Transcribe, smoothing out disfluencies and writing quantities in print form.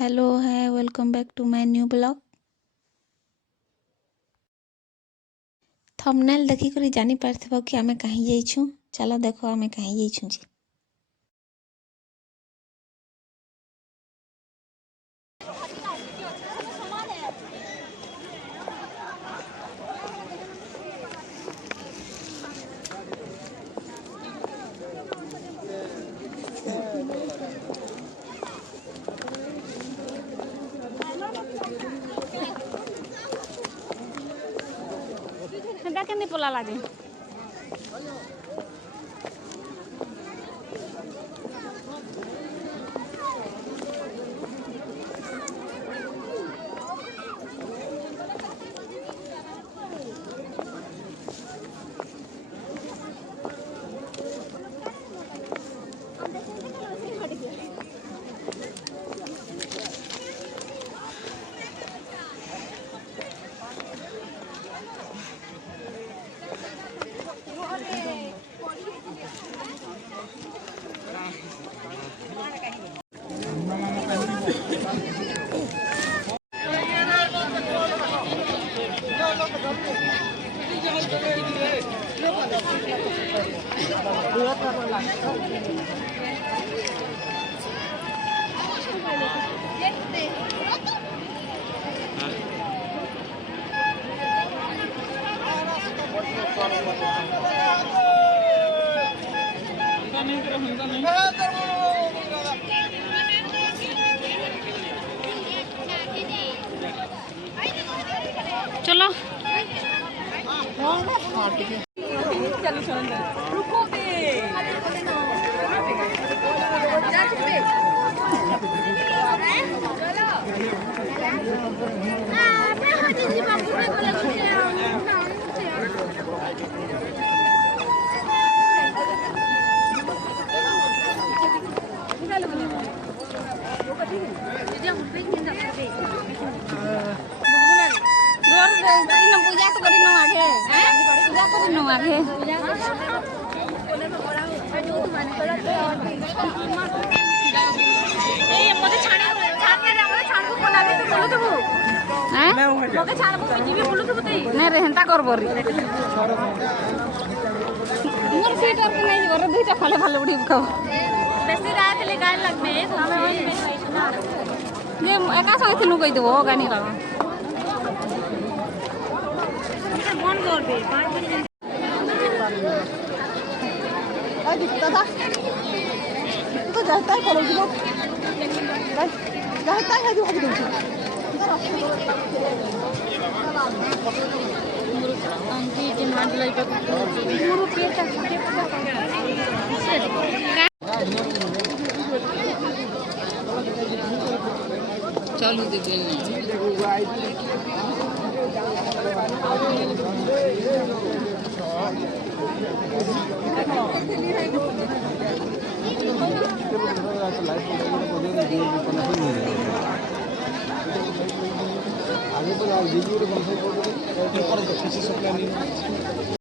Hello है welcome back to my new blog. Thumbnail देखी करी जानी पारथिबो कि आमे कहीं जाइछु। चलो देखो आमे कहीं जाइछु जी। সেটা কেন পোলা লাগে चलो पूजा तो करी आगे पूजा करी आगे मते छाणी छाणी रे मते छाणबो कोलाबे तो बोलुथबो हैं मते छाणबो जीबे बोलुथबो तई नै रे हेंता करबो रे मोर सीटर के नै रे दुईटा खाले भाले उडी खाओ बेसी रात ले गाय लगबे ये एका सगे थिनु कहि देबो गानी रा बंद कर दे 5 मिनट आज दादा तो जाता है कॉलेज में जाता है जो हक देंगे अंकी के मान लाई पर गुरु पेट का चालू दे आगे तो वीडियो